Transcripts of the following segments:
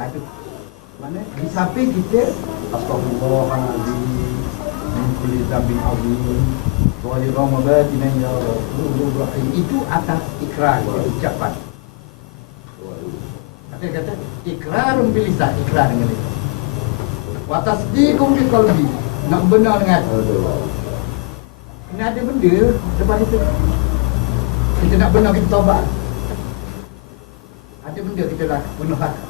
Aduh, mana di samping kita astagfirullahaladzim min kulli dzambin azim wa li ramadan ya rahim, itu atas ikrar, ucapan. Kata ikrar bil lisan, ikrar dengan lisan. Wa tasdiqum bi qalbi, nak benar dengan hati. Ini ada benda depan kita. Kita nak benar, kita taubat. Ada benda kita lah penuh hati.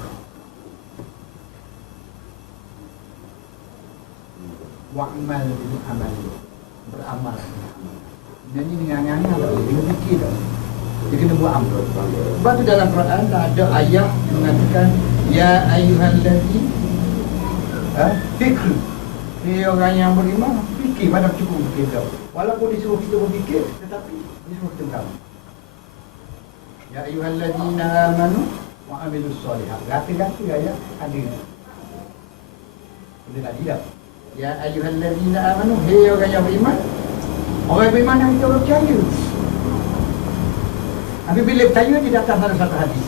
Wa'amal bil amal, beramal. Ini dengan angan tak boleh, dengan fikir tak boleh. Dia kena buat amal. Sebab tu dalam Quran ada ayat mengatakan ya ayyuhallazina fikir. Dia orang yang beriman, fikir pada cukup fikir tau. Walaupun disuruh kita berfikir, tetapi disuruh kita beramal. Ya ayyuhallazina amanu wa amilus solihat. Rata-rata ayat ada. Benda tadi dah. Ya ayyuhallazina amanu, hei orang yang beriman. Orang yang beriman yang kita percaya. Tapi bila percaya dia datang satu hadis.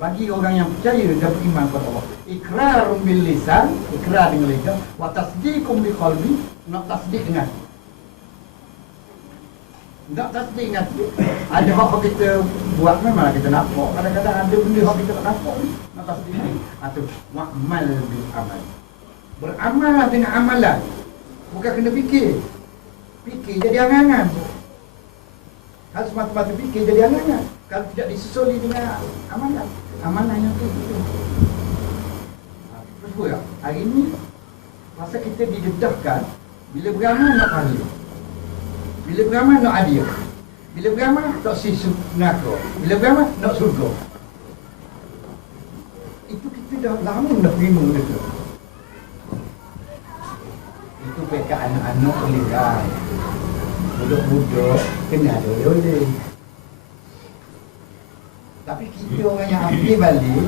Bagi orang yang percaya dan beriman kepada Allah, ikrarun bil lisan, ikrar dengan lisan, wa tasdiqum bi qalbi, nak tasdik dengan hati. Tak tasdik dengan hati. Ada hak kita buat memang kita nampak. Kadang-kadang ada benda hak kita tak nampak ni, nak tasdik ni. Atau wa'mal bil amal. Beramal dengan amalan. Bukan kena fikir. Fikir jadi angan-angan. Kalau semata-mata fikir jadi angan-angan. Kalau tidak disusuli dengan amalan, amalan yang tu. Terus pula, hari ini masa kita didedahkan, bila beramal nak pahala, bila beramal nak adil, bila beramal nak sisu neraka, bila beramal nak surga. Itu kita dah lama dah terima benda tu. Itu peka anak-anak boleh dah. Budak-budak kena ada oleh. Tapi kita orang yang ambil balik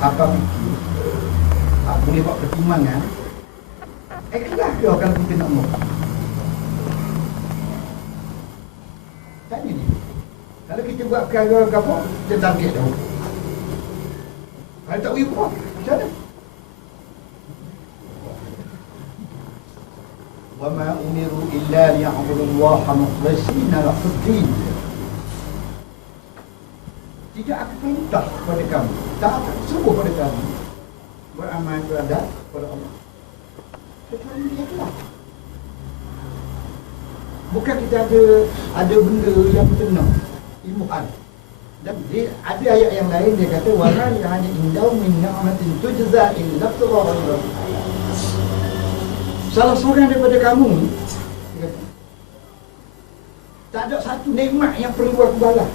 apa fikir, boleh buat pertimbangan. Ikhlas ke kalau kita nak mau? Tanya dia. Kalau kita buat perkara apa, kita target dah. Kalau tak boleh buat, macam mana? Wa ma umiru illa liya'budullaha mukhlishina lahu-d-din. Tidak aku perintah kepada kamu, tak aku suruh kepada kamu beramal kepada Allah. Kecuali dia telah. Bukan kita ada benda yang kita nak, ilmuan. Dan dia, ada ayat yang lain dia kata wala yani indau min ni'matin tujza illa ibtigha. Salah seorang daripada kamu dia kata, tak ada satu nikmat yang perlu aku balas.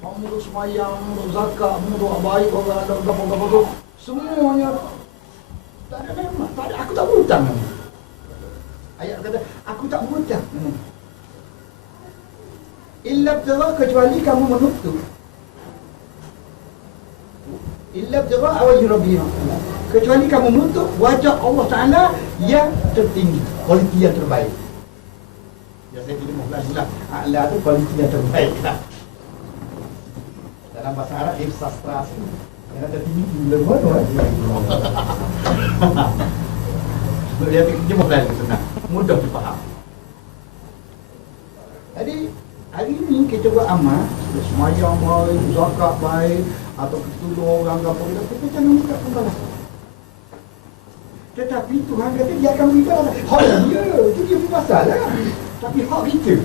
Kamu semayang, zakat, doa baik, orang ada apa-apa tu, semuanya tak ada nikmat, tak ada, aku tak berhutang. Ayat kata aku tak berhutang. Illa ibtigha, kecuali kamu menutup. Illa ibtigha wajhi rabbih, kecuali kamu menutup wajah Allah Taala yang tertinggi, kualiti yang terbaik. Ya saya tidak mahu a'la tu kualiti yang terbaik lah. Dalam bahasa Arab dia sastra yang ada tinggi bila mana dia mau belajar senang, mudah dipaham. Jadi hari ini kita buat amal, semayang baik, zakat baik, atau kita tolong orang apa kita jangan minta pembalasan. Tetapi Tuhan kata dia akan beri balasan. Hak dia, itu dia punya masalah. Tapi hak kita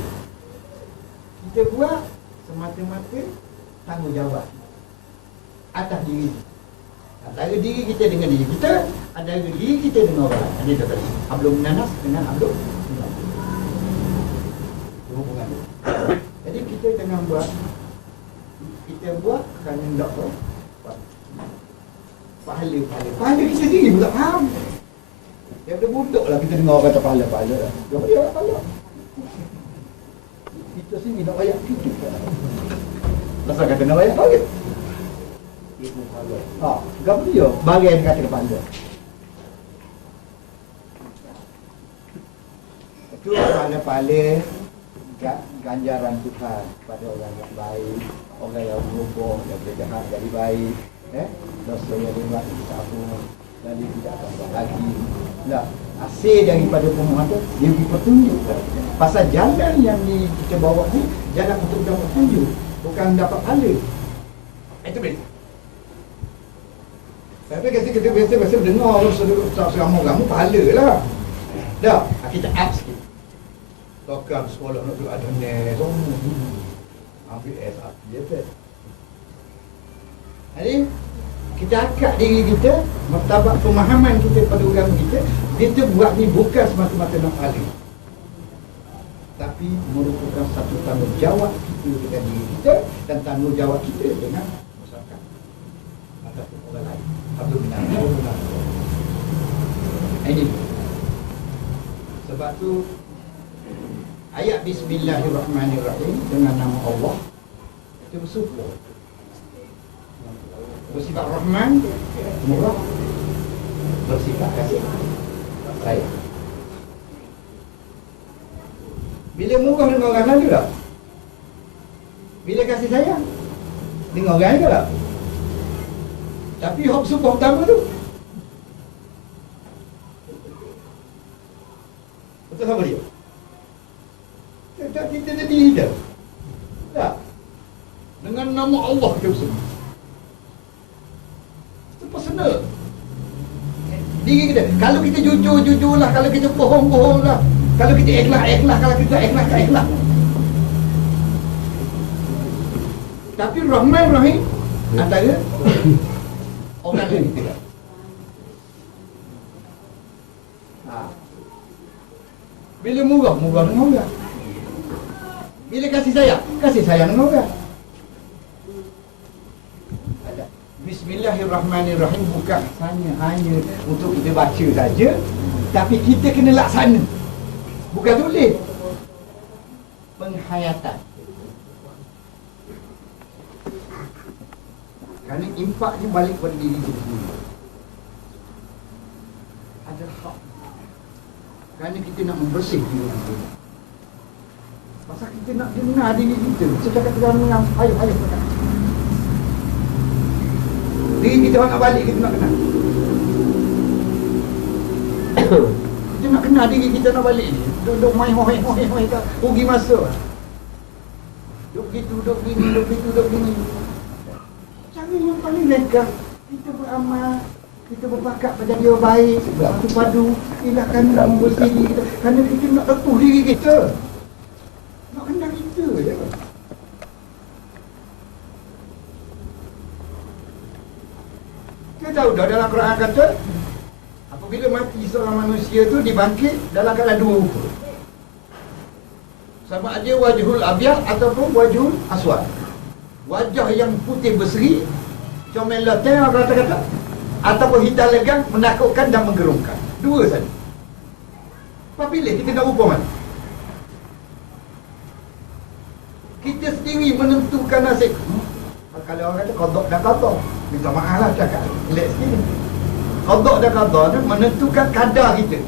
buat semata-mata tanggungjawab atas diri. Antara diri kita dengan diri kita, antara diri kita dengan orang lain. Ini tadi hablum nanas dengan hablum. Hubungan. Jadi kita jangan buat, kita buat kerana nak pahala kita sendiri pun tak faham. Daripada budak lah kita dengar kata pahala. Jangan dia pahala. Kita sini nak bayar kita. Pasal kata nak bayar bagi. Gap dia bagian kata kepala. Itu pahala ganjaran Tuhan pada orang yang baik, orang yang berubah daripada jahat jadi baik. Dosa yang dibuat kita apa lalu tidak akan buat lagi. Lah, hasil daripada pemohon tu dia beri petunjuk. Pasal jalan yang kita bawa ni jalan untuk dapat petunjuk, bukan dapat pahala. Itu betul. Tapi kita biasa dengar seramah-ramah pahala lah. Dah, kita add sikit. Takkan sekolah nak duduk ada nes ambil SAP je tak. Jadi kita akak diri kita, martabat pemahaman kita pada agama kita buat ni bukan semata-mata nak pahala, tapi merupakan satu tanggungjawab kita dengan diri kita dan tanggungjawab kita dengan masyarakat ataupun orang lain atau binatang. Ini sebab tu ayat Bismillahirrahmanirrahim dengan nama Allah itu bersyukur. Bersifat Rahman, murah, bersifat kasih sayang. Bila murah dengan orang lain tak? Bila kasih sayang dengan orang lain tak? Tapi hak syukur pertama tu betul sama dia? Tak kita jadi hidup. Tak. Dengan nama Allah kita bersyukur. Itu personal. Diri kita. Kalau kita jujur lah. Kalau kita bohong lah. Kalau kita ikhlas. Kalau kita ikhlas. Tapi Rahman Rahim antara orang lain tidak. Bila murah dengan orang. Bila kasih sayang dengan orang. Bismillahirrahmanirrahim bukan hanya untuk kita baca saja, tapi kita kena laksana. Bukan tulis. Penghayatan. Kerana impak ni balik pada diri kita sendiri. Ada hak. Kerana kita nak membersih diri kita. Pasal kita nak dengar diri kita. Cakap dengan ayuh cakap. Diri kita nak balik, kita nak kenal. Kita nak kenal diri kita nak balik ni. Duduk main hoi tak rugi masa. Duduk gitu, duduk gini. Cara yang paling legah kita beramal, kita berpakat pada dia baik, padu elakkan nak membersih diri kita. Kerana kita nak tepuh diri kita. Nak kenal kita je. Kita tahu dah dalam Quran kata apabila mati seorang manusia tu dibangkit dalam keadaan dua rupa. Sama ada wajhul abyad ataupun wajhul aswad. Wajah yang putih berseri, comel latih orang kata, ataupun hitam legam menakutkan dan menggerungkan. Dua saja. Apa pilih kita nak rupa mana? Kita sendiri menentukan nasib. Kalau orang kata qada dan qada, minta maaf lah cakap relax sikit. Qada dan qada ni menentukan kadar kita.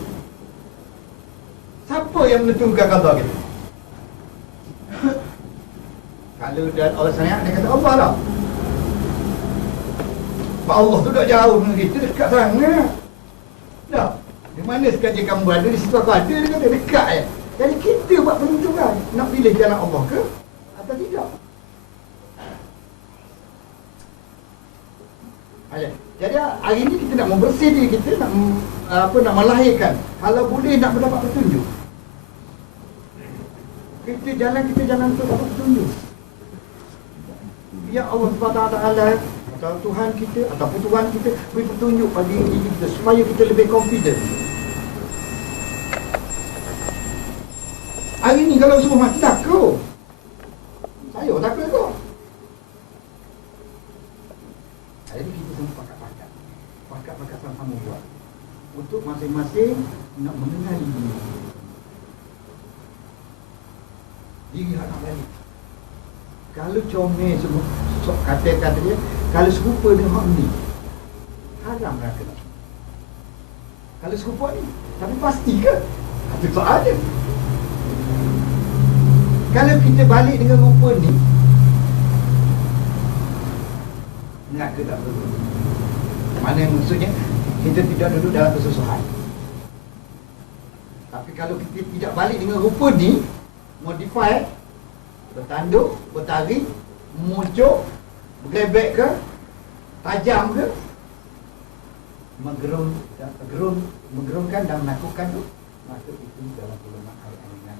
Siapa yang menentukan kadar kita? Kalau dan orang sayang dia kata Allah lah. Sebab Allah tu tak jauh dengan kita, dekat sangat. Tak. Di mana sekali kamu berada, di situ aku ada, dia kata dekat je. Jadi kita buat penentukan nak pilih jalan Allah ke atau tidak. Jadi hari ini kita nak membersih diri kita, nak melahirkan. Kalau boleh nak mendapat petunjuk. Kita jalan untuk dapat petunjuk. Ya Allah SWT atau Tuhan kita ataupun Tuhan kita beri petunjuk pada diri kita supaya kita lebih confident. Hari ni kalau semua mati takut. Saya takut kok. Hari ni kita semua pakat-pakat. Pakat-pakat sama-sama buat. Untuk masing-masing nak mengenali diri. Diri anak balik. Kalau comel semua kata-kata dia, kalau serupa dengan hak ni, haram rasa. Kalau serupa ni, tapi pasti ke? Itu soalnya. Kalau kita balik dengan rupa ni, Mengaku tak perlu. Mana yang maksudnya kita tidak duduk dalam kesusahan. Tapi kalau kita tidak balik dengan rupa ni, modify, bertanduk, bertaring, muncul, bergebek ke, tajam ke, menggerunkan dan menakutkan tu, maka itu dalam golongan ayat-ayat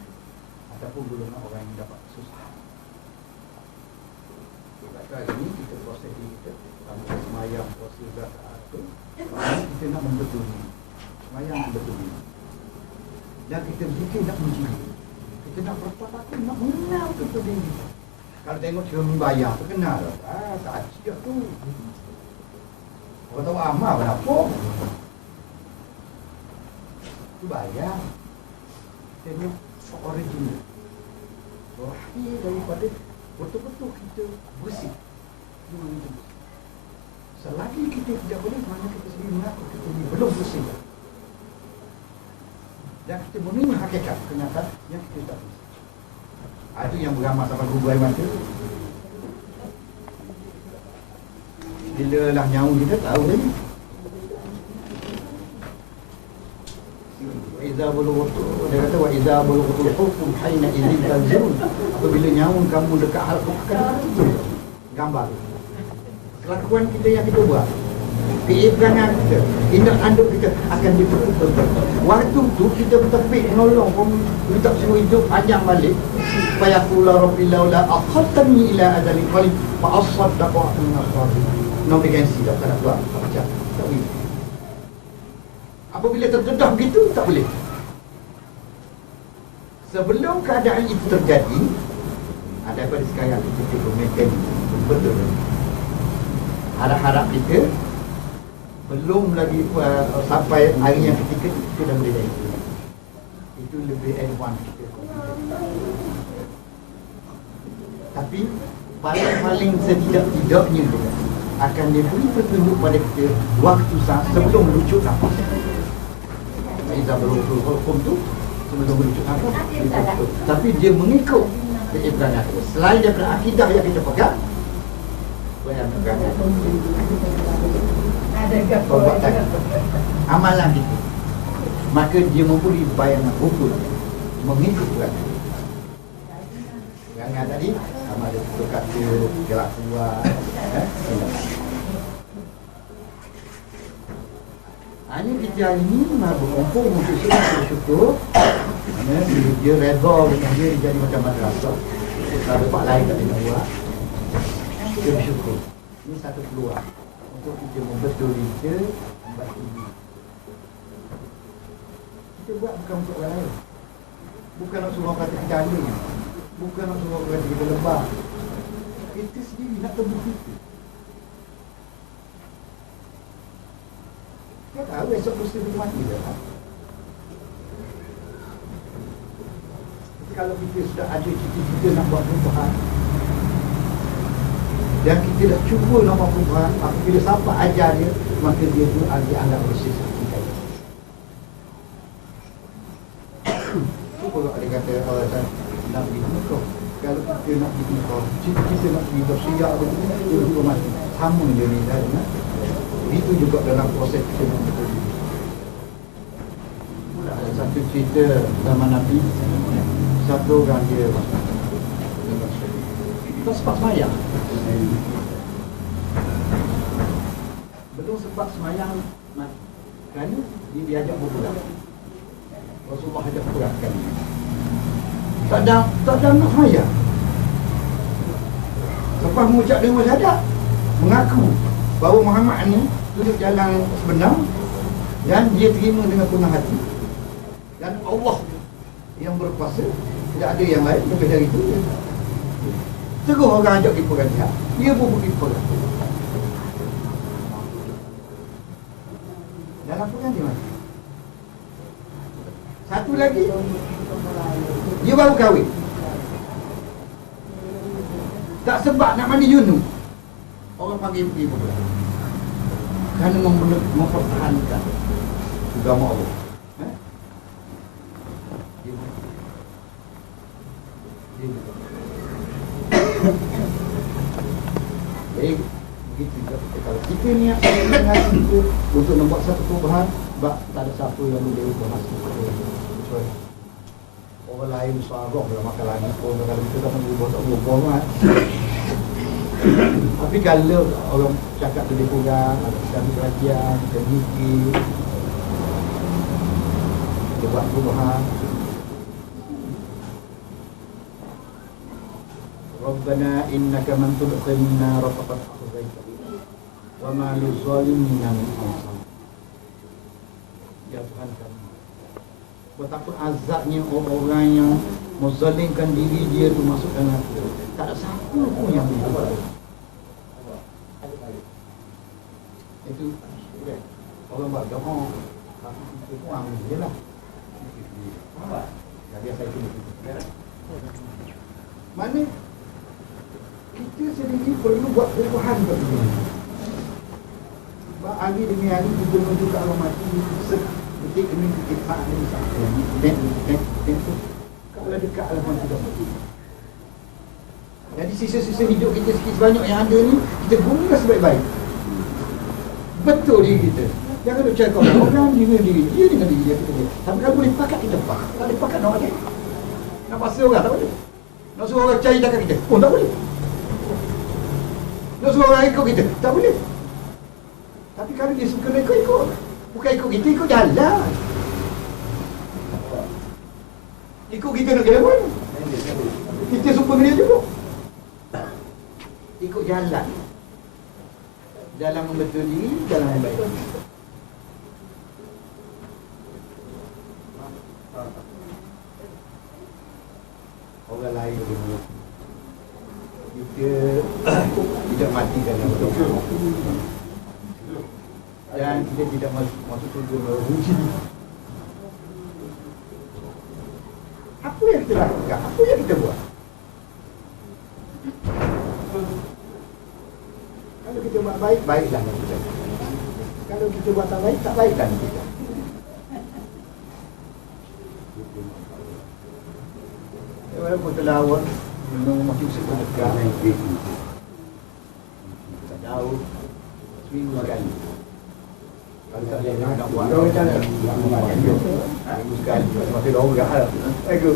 ataupun golongan orang yang dapat kesusahan. Sebab hari ini kita proses diri kita, sama semayang, proses zakat tu, kita nak membetulkan semayang membetulkan. Dan kita berfikir nak menjadi, kita nak berbuat apa, nak mengenal betul diri. Kalau tengok cermin bayang, terkenal lah. Tak asyik tu. Orang tahu amal berapa? Itu bayang. Tengok original. Lahir daripada betul-betul kita bersih. Selagi kita tidak boleh, mana kita sendiri mengaku kita belum bersih. Dan kita menerima hakikat kenyataan yang kita tak bisa. Ada yang beramal sampai gugur air mata. Bila lah nyawa kita tahu lagi. Wa iza bulughutu, dia kata wa iza bulughutul hukum haina idzin tanzurun. Apabila nyawa kamu dekat hal hukum, gambar kelakuan kita yang kita buat, keibadah kita, tindak tanduk kita akan diperhitungkan. Waktu tu kita bertepik menolong, minta suruh hidup panjang balik. Supaya kula rabbil laula akhartani ila ajalin qarib fa asaddaqu wa akun as-salihin. No vacancy dah tak nak buat, tak baca. Tak boleh. Apabila terdedah begitu, tak boleh. Sebelum keadaan itu terjadi, daripada sekarang kita cuba maintain betul. Harap-harap kita belum lagi sampai hari yang ketika itu dah boleh jadi. Itu lebih advance kita. Tapi paling setidak-tidaknya akan diberi petunjuk pada kita waktu sebelum melucut nafas. Iza berhukum hukum tu sebelum melucut nafas. Tapi dia mengikut keibrahan. Selain daripada akidah yang kita pegang, yang pegang perbuatan amalan kita, maka dia memberi bayangan hukum mengikut pegangan. Pegangan tadi sama ada tutur kata, gerak kuat, hanya kita hari ini berkumpul untuk syukur. Dia redha dengan dia jadi macam madrasah. Kalau tempat lain tak boleh buat, kita bersyukur. Ini satu peluang untuk kita membetulkan kita, membuat ini. Kita buat bukan untuk orang lain. Bukan nak suruh kata kita ada, bukan nak suruh kata kita lebah. Kita sendiri nak terbukti. Kita tahu esok mesti kita mati dah. Kalau kita sudah ada cita-cita nak buat perubahan dan kita dah cuba nak buat perubahan, apabila siapa ajar dia, maka dia tu dianggap bersih seperti kita. Kalau ada kata orang nak pergi ke Mekah, kalau kita nak pergi ke Mekah, cita-cita nak pergi bersiap dia juga mati. Sama dia ni dah. Itu juga dalam proses kita membetul. Ada satu cerita zaman Nabi, satu orang dia kita sempat semayang, belum sempat semayang mati kerana dia diajak berperang. Rasulullah ajak berperang sekali, tak ada nak semayang. Lepas mengucap dengan syahadat, mengaku bahawa Muhammad ni duduk jalan sebenar dan dia terima dengan penuh hati, dan Allah yang berkuasa, tidak ada yang lain lebih dari itu. Terus orang ajak pergi perang jihad, dia pun pergi perang. Dalam perang dia mati. Satu lagi, dia baru kahwin, tak sebab nak mandi junub, orang panggil pergi perang kerana mempertahankan agama Allah. Baik, begitu juga kita niat dengan kita untuk membuat satu perubahan, sebab tak ada siapa yang boleh ubah kecuali orang lain sarong dalam makan lagi pun kalau kita tak berubah tak berubah kan. Tapi kalau orang cakap lebih kurang, ada sekali perhatian, kita mikir, kita buat perubahan. Rabbana innaka man tudkhilin nar faqad akhzaitahu wa ma lizzalimina min ansar. Ya Tuhan kami, betapa azabnya orang-orang yang menzalimkan diri dia tu masuk dalam neraka. Tak ada siapa pun yang boleh buat. Itu orang buat doa, tapi kita kurang je lah. Dah biasa itu. Mana kita sendiri perlu buat perubahan buat diri. Sebab hari demi hari kita menuju ke arah mati. Detik demi detik, saat demi saat. Kalau dekat alamat sudah mati. Jadi sisa-sisa hidup kita sikit sebanyak yang ada ni, kita guna sebaik-baik. Betul diri kita. Jangan duk cakap orang dengan diri dia dengan diri dia. Tapi kalau boleh pakat kita pakat. Tak boleh pakat nak ada. Nak paksa orang tak boleh. Nak suruh orang cari cakap kita pun tak boleh. Nak suruh orang ikut kita tak boleh. Tapi kalau dia suka nak ikut, bukan ikut kita, ikut jalan. Ikut kita nak kira pun kita suka dengan dia juga. Ikut jalan. Jalan membetul diri, jalan yang baik. Orang lain dulu. Kita tidak mati dalam doa. Dan kita tidak masuk surga merugi. Apa yang kita lakukan? Apa yang kita buat? Kalau kita buat baik, baiklah kita. Kalau kita buat tak baik, tak baiklah kita. Walaupun telah awal masih usaha dekat, tak jauh, seminggu sekali. Kalau tak ada nak buat, seminggu sekali, masih dah orang lah. Aku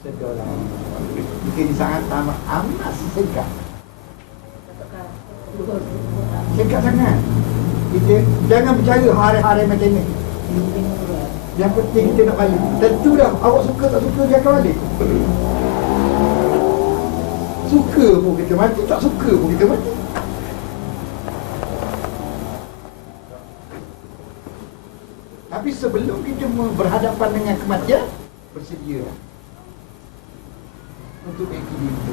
sedar lah. Mungkin sangat amat segar. Segar sangat. Kita jangan bercara hari-hari macam ni. Yang penting kita nak balik. Tentu dah, awak suka tak suka dia akan balik. Suka pun kita mati, tak suka pun kita mati. Tapi sebelum kita berhadapan dengan kematian, bersedia untuk akili itu,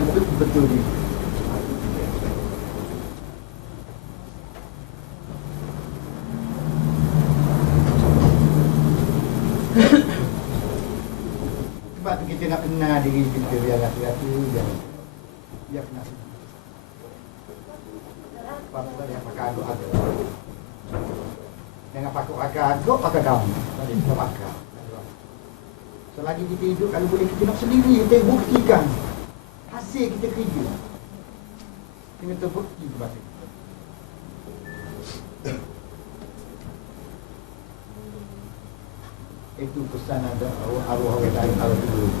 untuk betul ini. Sebab tu kita nak kenal diri kita, biar laki-laki biar kenal. Apa yang pakai agak-agak. Jangan pakai agak-agak, pakai daun. Kita pakai. Selagi kita hidup, kalau boleh kita nak sendiri, kita buktikan hasil kita kerja. Kita terbukti kepada kita. Itu pesan ada arwah orang lain arwah dulu.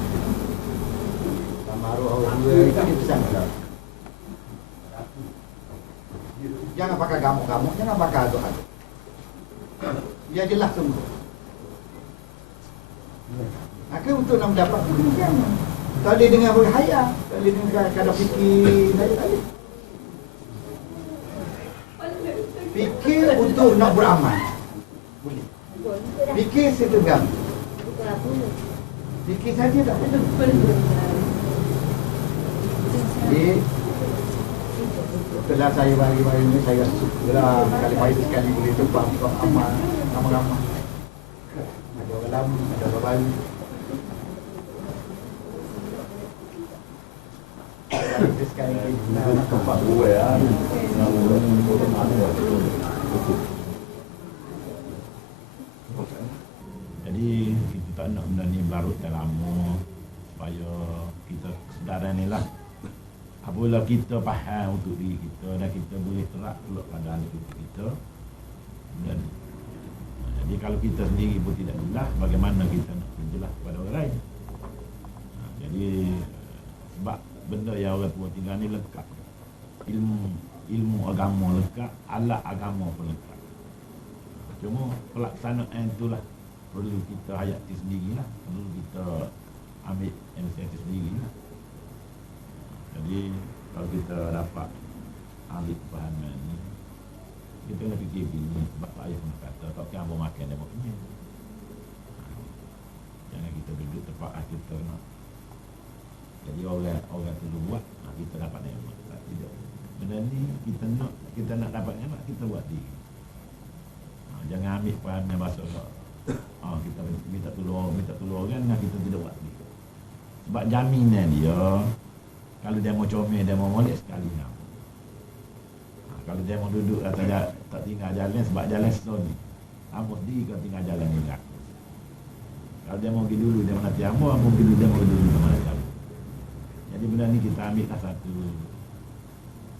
Sama arwah dua itu dia pesan ada. Jangan pakai gamuk-gamuk, jangan pakai aduk-aduk. Biar jelas semua. Maka untuk nak mendapat pendidikan, tak boleh dengar berhayal, tak boleh dengar kadang fikir, tak boleh. Fikir untuk nak beramal. Boleh. Fikir setegam. Fikir saja tak boleh. Jadi, setelah saya bagi-bagi ini, saya sukalah sekali boleh tumpah amal, amal-amal. Ada orang lama, ada orang baru. Kita sekali nak tumpah dua ya. Jadi kita tak nak benda ni berlarut dan lama supaya kita kesedaran ni lah apa Apabila kita faham untuk diri kita dan kita boleh terak pula keadaan kita, dan jadi kalau kita sendiri pun tidak jelas, bagaimana kita nak menjelas kepada orang lain? Jadi sebab benda yang orang tua tinggal ni lengkap, ilmu agama lengkap, alat agama pun lengkap. Cuma pelaksanaan itulah perlu kita hayati sendirilah, perlu kita ambil inisiatif sendirilah. Jadi kalau kita dapat ambil kefahaman ni, kita kena fikir begini, sebab Pak Ayah pernah kata tak kira abang makan dia punya. Jangan kita duduk tempat kita nak. Jadi orang tu buat, kita dapat nikmat. Tidak. Benda ni kita nak dapat nikmat, kita buat diri. Jangan ambil kefahaman bahasa kita minta tolong orang, kita tidak buat diri. Sebab jaminan dia, kalau dia mau comel, dia mau molek sekali nak. Kalau dia mau duduk atas tak tinggal jalan, sebab jalan sunyi. Ambo di kan tinggal jalan ni tak. Kalau dia mau pergi dulu, dia mana tiambo, ambo pergi dulu, dia mau dulu ke mana jauh. Jadi benda ni kita ambil satu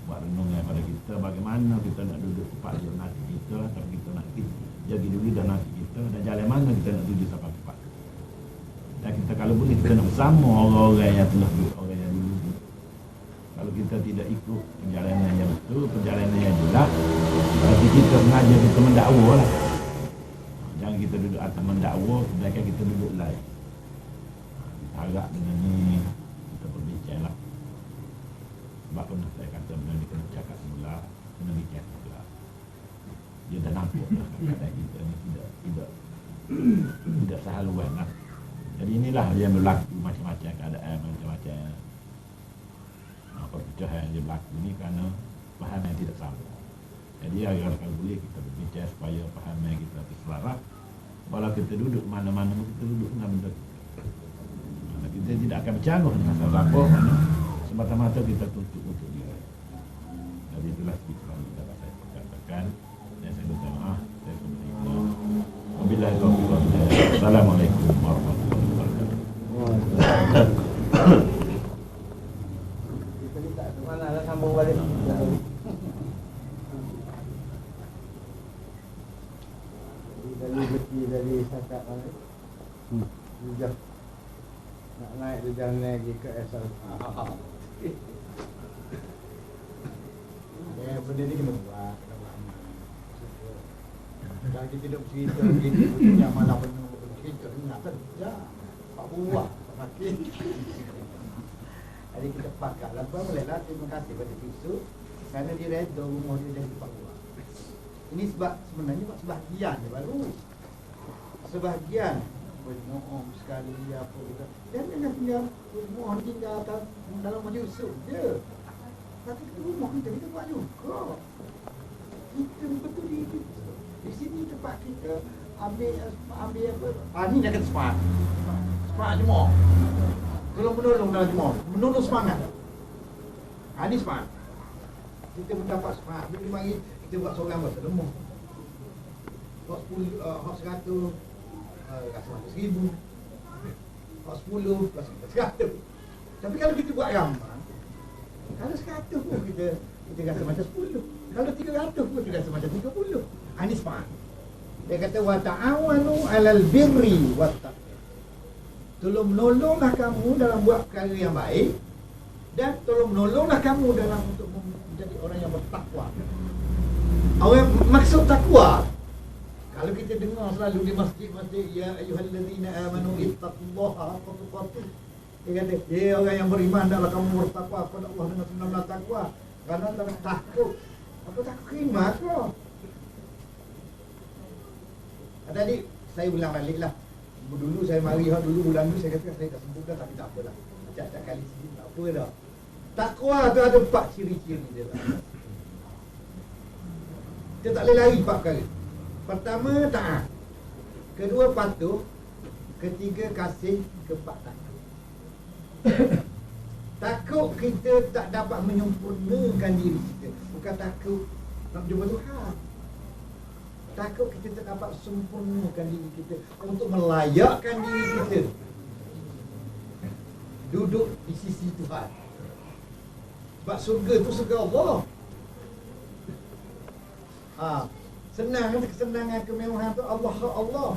buat renungan pada kita, bagaimana kita nak duduk tepat je nanti kita, tapi kita nak jaga dulu dan nanti kita, dan jalan mana kita nak tuju sampai tepat. Dan kita kalau boleh kita nak bersama orang-orang yang telah duduk, orang yang dulu. Kalau kita tidak ikut perjalanan yang betul, perjalanan yang jelas, berarti kita sengaja kita mendakwa lah. Jangan kita duduk atas mendakwa, sedangkan kita duduk lain. Harap dengan ni kita berbincang lah. Sebab pernah saya kata benda ni kena cakap semula, kena bincang semula. Dia dah nampak lah kadang-kadang kita ni tidak sehaluan lah. Jadi inilah yang berlaku macam-macam keadaan, macam-macam perpecahan yang berlaku ni kerana fahaman yang tidak sama. Jadi kalau boleh kita berbincang supaya fahaman kita terselaras. Walau kita duduk mana-mana, kita duduk dengan benda kita. Kita tidak akan bercanggah dengan siapa mana semata-mata kita tuntut untuk dia. Jadi itulah sedikit yang dapat saya katakan. Dan saya minta maaf, saya berterima. Wabillahi taufiq wal hidayah. Assalamualaikum warahmatullahi wabarakatuh. Mana nak sambung balik? Dari cakap balik. Hujah. Nak naik tu jangan naik lagi ke asal. Benda ni kena buat. Kalau kita duduk cerita begini, yang mana penuh kita nak kerja. Pak buah, makin. Jadi kita pakatlah. Bolehlah terima kasih pada Fisu kerana dia reda rumah dia dari Pak buah. Ini sebab sebenarnya sebahagian dia baru. Sebahagian bernoom sekali apa kita. Dan dengan tinggal rumah tinggal dalam Masjid Yusuf je. Tapi rumah kita buat juga. Kita betul di sini tempat kita ambil apa? Ni dia kata smart. Smart jemaah. Tolong menolong dalam jemaah. Menolong semangat. Ni smart. Kita mendapat smart. Bila mari kita buat seorang bahasa lemah. Hot 10, hot 100 rasa macam 1000. Hot 10 rasa macam 100. Tapi kalau kita buat ramai, kalau 100 pun kita rasa macam 10. Kalau 300 pun kita rasa macam 30. Ini smart. Dia kata wa ta'awanu 'alal birri wat taqwa. Tolong menolonglah kamu dalam buat perkara yang baik dan tolong menolonglah kamu dalam untuk menjadi orang yang bertakwa. Orang maksud takwa, kalau kita dengar selalu di masjid-masjid, ya ayyuhallazina amanu ittaqullaha haqqa tuqatih. Dia kata, orang yang beriman adalah kamu bertakwa kepada Allah dengan sebenar-benar takwa. Kerana takut. Apa takut khidmat ke? Tadi saya ulang baliklah. Dulu saya mari dulu bulan tu saya kata saya tak sempurna, tapi tak apalah. Setiap kali sini tak apa dah. Takwa tu ada 4 ciri-ciri dia lah. Kita tak boleh lari 4 perkara. Pertama, taat. Kedua, patuh. Ketiga, kasih. Keempat, takut. Takut kita tak dapat menyempurnakan diri kita. Bukan takut nak jumpa Tuhan. Takut kita tak dapat sempurnakan diri kita untuk melayakkan diri kita duduk di sisi Tuhan. Sebab surga tu surga Allah. Senang kesenangan kemewahan tu Allah Allah.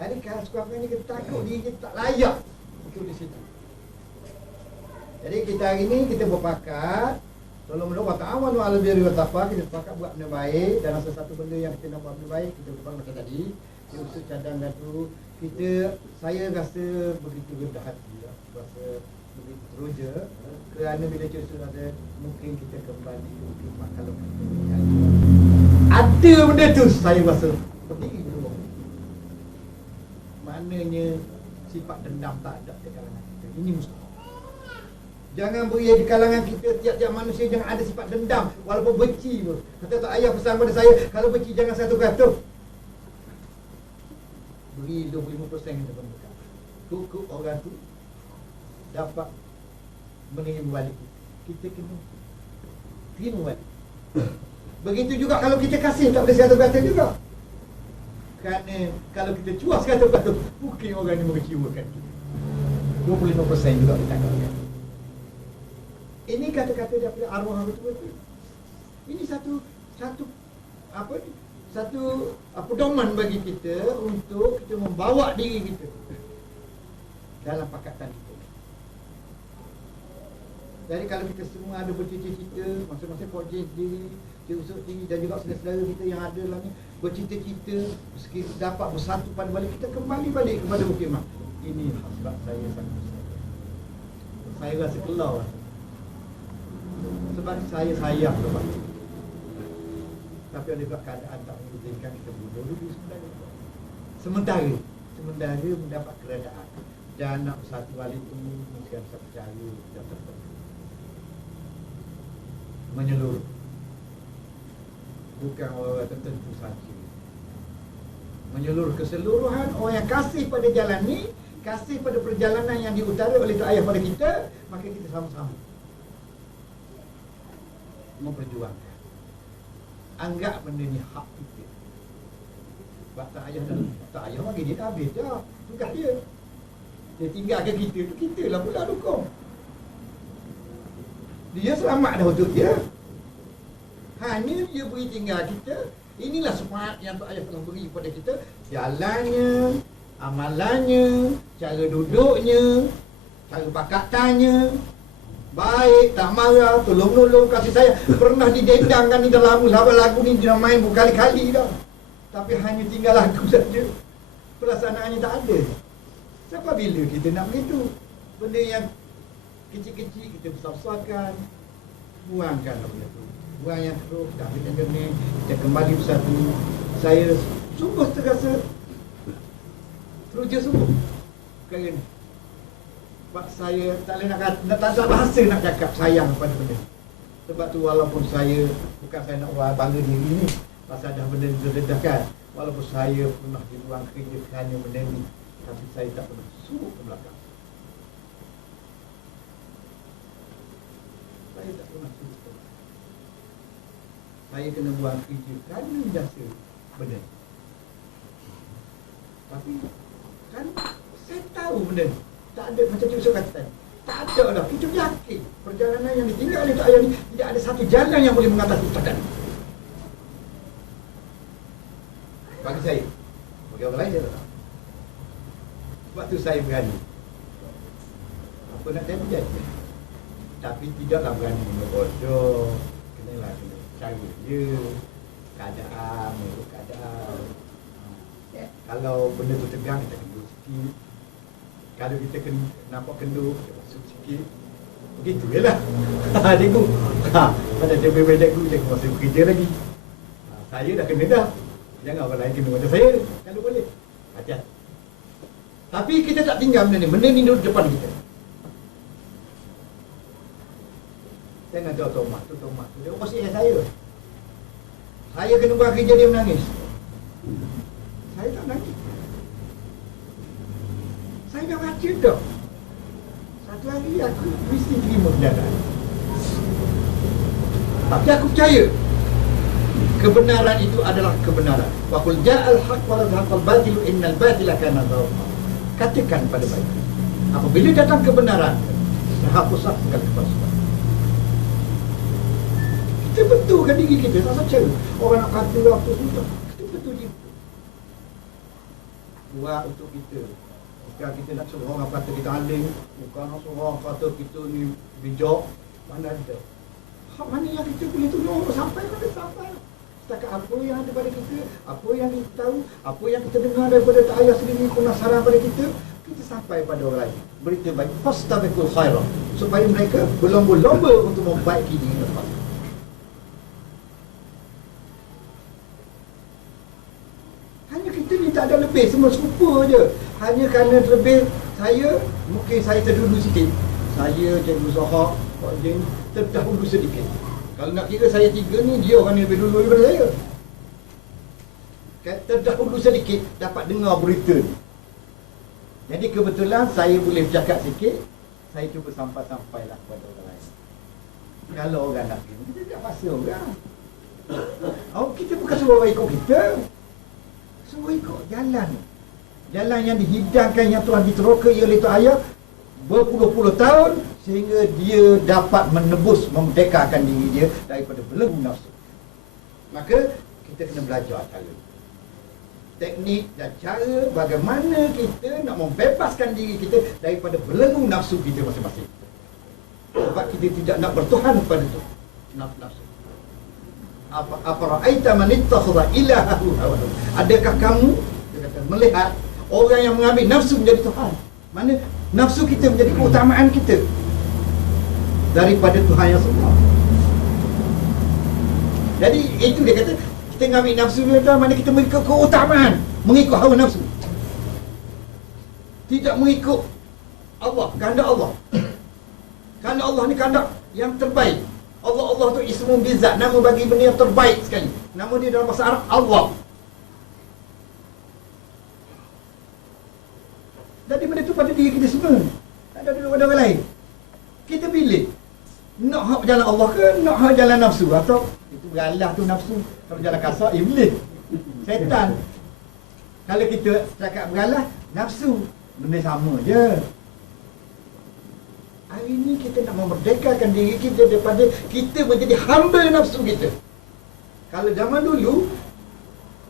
Hari kalau sekurang-kurangnya kita takut diri kita tak layak ikut di situ. Jadi kita hari ni kita berpakat, tolong wa ta'awanu 'alal birri wat taqwa, kita sepakat buat benda baik, dan sesuatu benda yang kita nak buat benda baik, kita buat macam tadi, kita usut cadang tu, saya rasa begitu rendah hati, rasa begitu teruja, kerana bila cucu ada, mungkin kita kembali kalau ada benda tu, saya rasa berdiri dulu. Maknanya sifat dendam tak ada di kalangan kita. Ini mustahil. Jangan beri di kalangan kita, tiap-tiap manusia jangan ada sifat dendam walaupun benci pun. Kata tak ayah pesan pada saya, kalau benci jangan satu kata. Beri 25% kita perlukan. Cukup orang tu dapat menerima balik. Kita kena terima balik. Begitu juga kalau kita kasih, tak boleh satu kata juga. Kerana kalau kita cuas kata-kata, mungkin orang ni mengecewakan kita. 25% juga kita akan. Ini kata-kata daripada arwah betul-betul. Ini satu pedoman bagi kita untuk kita membawa diri kita dalam pakatan kita. Jadi kalau kita semua ada bercita-cita, masing-masing projek sendiri, usut tinggi, dan juga saudara-saudara kita yang ada dalam ni bercita-cita, kita dapat bersatu pada balik, kita kembali balik kepada mukimah. Ini hasrat saya sangat besar. Saya rasa kelau lah. Sebab saya sayang kepada. Tapi oleh sebab keadaan tak mengizinkan kita bunuh dulu sementara mendapat keredaan. Dan nak bersatu balik itu mesti ada satu cara yang tertentu, menyeluruh, bukan orang tertentu saja, menyeluruh keseluruhan orang yang kasih pada jalan ni, kasih pada perjalanan yang diutara oleh tak ayah pada kita, maka kita sama-sama memperjuangkan. Anggap benda ni hak kita. Sebab tak ayah bagi dia dah habis dah, tugas dia. Dia tinggalkan kita tu, kita lah pula dukung. Dia selamat dah untuk dia. Hanya dia beri tinggal kita. Inilah semangat yang Tok Ayah telah beri kepada kita. Jalannya, amalannya, cara duduknya, cara pakatannya, baik, tak marah, tolong-nolong, kasih sayang. Pernah didendangkan di dalam lagu ni dia main berkali-kali dah. Tapi hanya tinggal lagu saja. Perasaannya tak ada. Sampai bila kita nak begitu? Benda yang kecil-kecil kita besar-besarkan, buangkanlah benda tu. Buang yang teruk, kita ambil yang jernih, kita kembali bersatu. Saya sungguh terasa teruja sungguh perkara ni. Sebab saya tak boleh nak kata, tak ada bahasa nak cakap sayang kepada benda. Sebab tu walaupun saya, bukan saya nak bangga diri ni, pasal dah benda didedahkan. Walaupun saya pernah dibuang kerja kerana benda ni, tapi saya tak pernah suruh ke belakang. Saya tak pernah suruh ke belakang. Saya kena buang kerja kerana jasa benda ni. Tapi kan saya tahu benda ni. Tak ada macam Cik Yusuf kata, tak ada dah. Kita yakin perjalanan yang ditinggal oleh Tok Ayah ni tidak ada satu jalan yang boleh mengatasi takkan. Bagi saya, bagi orang lain saya tak tahu. Sebab tu saya berani. Apa nak saya berjaya? Tapi tidaklah berani bodoh. Kena cari je keadaan, mengikut keadaan. Kalau benda tu tegang, kita kendur sikit. Kalau kita nampak kendur, kita masuk sikit. Begitu je lah. Cikgu, macam dia bebel cikgu, cikgu masih bekerja lagi. Saya dah kena dah. Jangan orang lain kena macam saya, kalau boleh. Hati-hati. Tapi kita tak tinggal benda ni duduk depan kita. Jangan tahu tomat tu. Dia masih saya. Saya kena buat kerja, dia menangis. Saya tak menangis. Saya dah baca dah. Satu hari aku mesti terima kenyataan. Tapi aku percaya kebenaran itu adalah kebenaran. Wa qul ja'al haqq wa zahaqal batil innal batila kana zahuqa. Katakan pada baik. Apabila datang kebenaran, hapuslah segala kepalsuan. kita betulkan diri kita. Tak saja orang nak kata apa semua. Kita betul diri. Buat untuk kita. Bukan kita nak suruh orang kata kita alim. Bukan nak suruh orang kata kita ni bijak. Mana ada. Hak mana yang kita boleh tolong sampai mana sampai. Setakat apa yang ada pada kita, apa yang kita tahu, apa yang kita dengar daripada tak ayah sendiri, penasaran pada kita, kita sampai pada orang lain. Berita baik. Fastabiqul khairat. Supaya mereka berlomba-lomba untuk membaiki diri mereka. Hanya kita ni tak ada lebih, semua serupa je. Hanya kerana lebih, mungkin saya terdahulu sikit. Saya jadi usaha, terdahulu sedikit. Kalau nak kira saya 3 ni, dia orang yang lebih dulu daripada saya. Terdahulu sedikit, dapat dengar berita ni. Jadi kebetulan saya boleh bercakap sikit, saya cuba sampailah kepada orang lain. Kalau orang nak kira, kita tak paksa orang. Kita bukan suruh orang ikut kita. Suruh ikut jalan. Jalan yang dihidangkan, yang Tuhan diteroka oleh Tuhan Ayah berpuluh-puluh tahun, sehingga dia dapat menebus, memerdekakan diri dia daripada belenggu nafsu. Maka kita kena belajar cara, teknik dan cara bagaimana kita nak membebaskan diri kita daripada belenggu nafsu kita masing-masing. Sebab kita tidak nak bertuhan pada tu nafsu. Afara'aita man ittakhadha ilahahu hawahu. Adakah kamu, dia kata, melihat orang yang mengambil nafsu menjadi Tuhan? Mana nafsu kita menjadi keutamaan kita daripada Tuhan yang semua. Jadi itu dia kata, kita mengambil nafsu dia, mana kita mengikut keutamaan, mengikut hawa nafsu, tidak mengikut Allah, kehendak Allah. Kehendak Allah ni kehendak yang terbaik. Allah tu ismun bizat, nama bagi benda yang terbaik sekali. Nama dia dalam bahasa Arab Allah. Jadi benda tu pada diri kita semua. Tak ada duduk pada orang lain. Kita pilih nak hak jalan Allah ke nak hak jalan nafsu, atau itu beralah tu nafsu. Kalau jalan kasar, iblis, setan. Kalau kita cakap beralah, nafsu, benda sama je. Hari ini kita nak memerdekakan diri kita daripada kita menjadi hamba nafsu kita. Kalau zaman dulu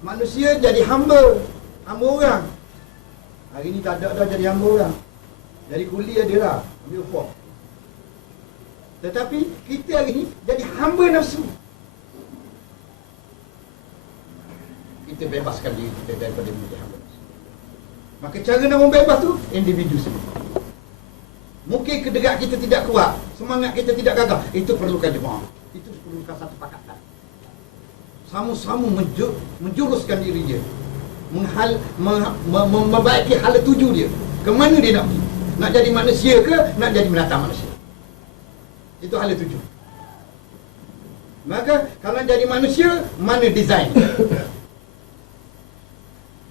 manusia jadi hamba orang. Hari ini tak ada dah jadi hamba orang. Jadi kuli ada lah, ambil upah. Tetapi kita hari ini jadi hamba nafsu. Kita bebaskan diri kita daripada menjadi hamba nafsu. Maka cara nak membebas tu individu sendiri. Mungkin kedekat kita tidak kuat, semangat kita tidak gagah, itu perlukan jemaah. Itu perlukan satu pakatan. Sama-sama menjuruskan diri dia, membaiki hala tuju dia. Ke mana dia nak pergi? Nak jadi manusia ke nak jadi binatang manusia? Itu hala tuju. Maka kalau jadi manusia, mana design?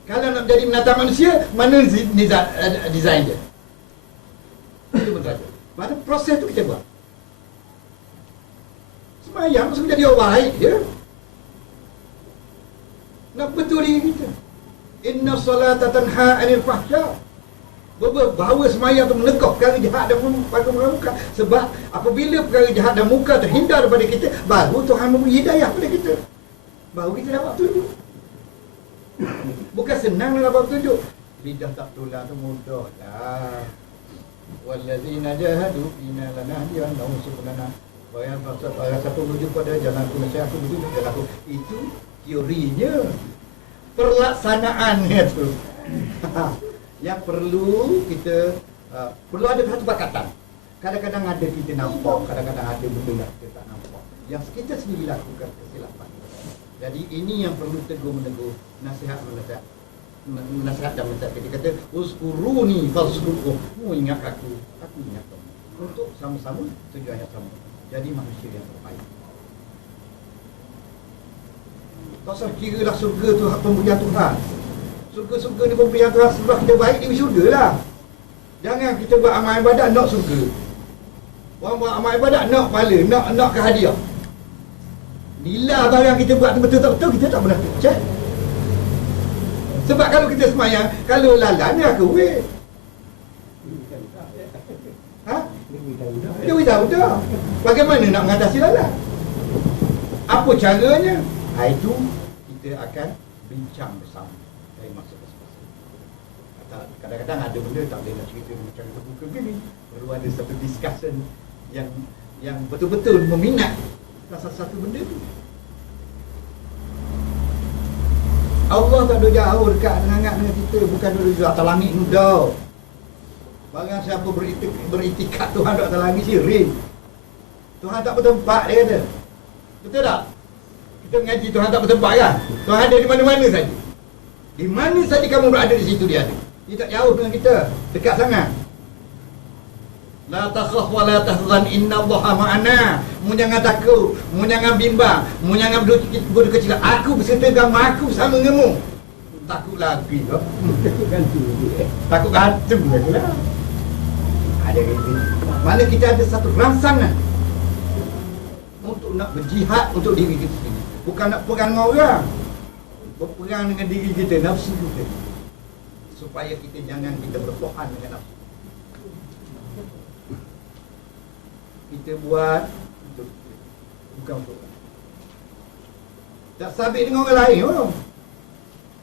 Kalau nak jadi binatang manusia, mana design dia? Itu betul. Pada proses tu kita buat. Semayang supaya jadi orang baik dia. Nak betul diri kita. Inna salata tanha 'anil fahsya. Bahawa semayang tu menegak perkara jahat dan muka. Sebab apabila perkara jahat dan muka terhindar daripada kita, baru Tuhan memberi hidayah pada kita. Baru kita dapat tunjuk. Bukan senang nak dapat tunjuk. Lidah tak tulang tu mudah lah. Wallazina jahadu fina lanahdiyannahum subulana. Barang siapa menuju pada jalanku, nescaya aku menuju pada jalanku. Itu teorinya. Pelaksanaannya tu. Yang perlu kita perlu ada satu pakatan. Kadang-kadang ada kita nampak, kadang-kadang ada benda yang kita tak nampak. Yang kita sendiri lakukan kesilapan. Jadi ini yang perlu tegur-menegur, nasihat dan nasihat. Dia kata, uzkuruni fazkurukum. Ingat aku ingat kamu. Untuk sama-sama tujuan yang sama. Jadi manusia yang terbaik. Tak usah kira lah surga tu pemberian Tuhan. Surga-surga ni pemberian Tuhan, sebab kita baik di syurga lah. Jangan kita buat amal ibadat nak surga. Orang buat amal ibadat nak pahala, nak ke hadiah. Bila barang kita buat tu betul tak betul, kita tak pernah check. Sebab kalau kita semayang, kalau lalan ni aku weh. Dia tahu dah. Bagaimana nak mengatasi lalan? Apa caranya? Itu kita akan bincang bersama dari masa ke semasa. Kadang-kadang ada benda tak boleh nak cerita macam terbuka begini. Perlu ada satu discussion yang betul-betul meminat satu benda tu. Allah tak ada jauh dekat sangat dengan kita. Bukan duduk di atas langit ni dah. Barang siapa beritikat Tuhan di atas langit syirik. Tuhan tak bertempat, dia kata. Betul tak? Kita mengaji Tuhan tak bertempat kan? Tuhan ada di mana-mana saja. Di mana saja kamu berada, di situ dia ada. Dia tak jauh dengan kita. Dekat sangat. La takhaf wa la tahzan innallaha ma'ana. Mu jangan takut, mu jangan bimbang, mu jangan berduka cita. Aku beserta kamu, aku bersama denganmu. Takut lagi lah. Takut gantung lagi lah. Ada gitu. Mana kita ada satu rangsangan untuk nak berjihad untuk diri kita sendiri. Bukan nak perang dengan orang. Berperang dengan diri kita, nafsu kita. Supaya kita jangan bertuhan dengan nafsu. Kita buat untuk kita, bukan untuk orang. Tak sabit dengan orang lain pun.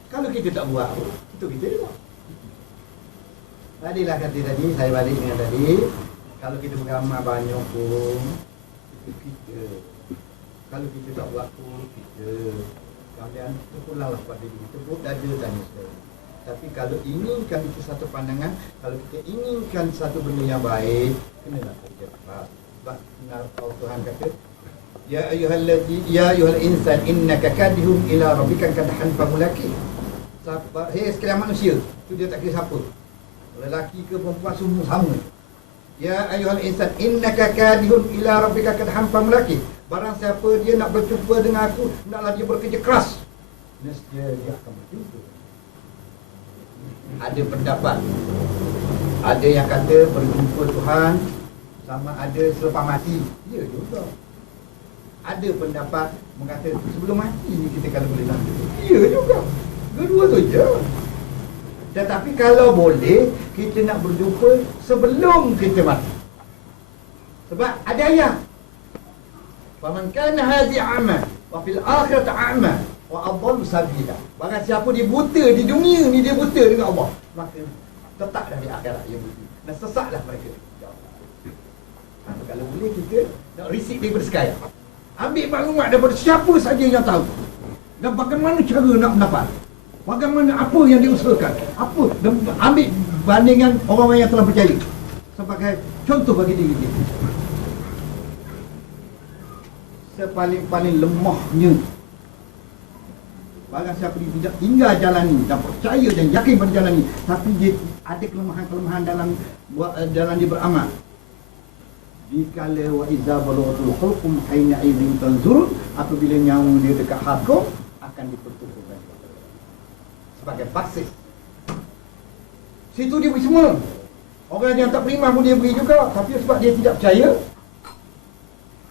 Kalau kita tak buat pun, itu kita juga. Tadilah kata tadi, saya balik dengan tadi, kalau kita beramal banyak pun, itu kita. Kalau kita tak buat pun, kita. Kemudian terpulanglah pada diri, tepuk dada tanya saya. Tapi kalau inginkan itu satu pandangan, kalau kita inginkan satu benda yang baik, kenalah kerja cepat. Sebab Tuhan kata, Ya ayyuhal insan innaka kadihun ila rabbika kadhan famulaki. Hei sekalian manusia, itu dia tak kira siapa. Lelaki ke perempuan semua sama. Ya ayyuhal insan innaka kadihun ila rabbika kadhan famulaki. Barang siapa dia nak berjumpa dengan aku, naklah dia bekerja keras, nescaya dia akan berjumpa. Ada pendapat, ada yang kata berjumpa Tuhan sama ada selepas mati. Ya juga. Ada pendapat mengata sebelum mati ni kita kalau boleh nak. Ya juga. Kedua tu je. Tetapi kalau boleh kita nak berjumpa sebelum kita mati. Sebab ada ayat. Faman kana hadhi a'ma wa fil akhirati a'ma wa adall sabila. Barang siapa dia buta di dunia ni, dia buta dengan Allah, maka tetaplah di akhirat dia buta. Dan sesatlah mereka. Kalau boleh kita nak risik daripada sekarang. Ambil maklumat daripada siapa saja yang tahu. Dan bagaimana cara nak mendapat. Bagaimana apa yang diusahakan. Apa. Dan ambil bandingan orang-orang yang telah percaya. Sebagai contoh bagi diri kita. Sepaling-paling lemahnya. Barang siapa dia tidak tinggal jalan ini dan percaya dan yakin pada jalan ini, tapi dia ada kelemahan-kelemahan dalam dia beramal. Dikala wa iza balaghatul hulqum haina idzin tanzurun, apabila nyawa dia dekat hakum akan dipertukarkan sebagai paksis. Situ dia beri semua. Orang yang tak beriman pun dia beri juga, tapi sebab dia tidak percaya.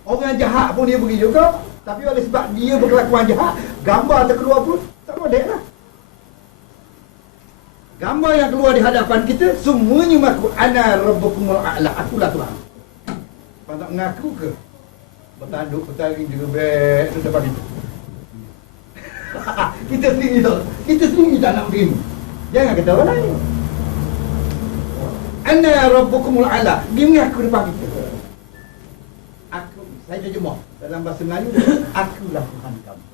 Orang jahat pun dia beri juga, tapi oleh sebab dia berkelakuan jahat, gambar terkeluar pun tak boleh lah. Gambar yang keluar di hadapan kita semuanya mengaku ana rabbukumul a'la, akulah Tuhan. Kalau tak mengaku ke? Bertanduk, bertaring, jerebek tu depan kita. Kita sendiri tak. Kita sendiri tak nak terima. Jangan kata orang lain. Ana rabbukumul a'la. Dia mengaku depan kita. Aku, saya terjemah dalam bahasa Melayu, akulah Tuhan kamu.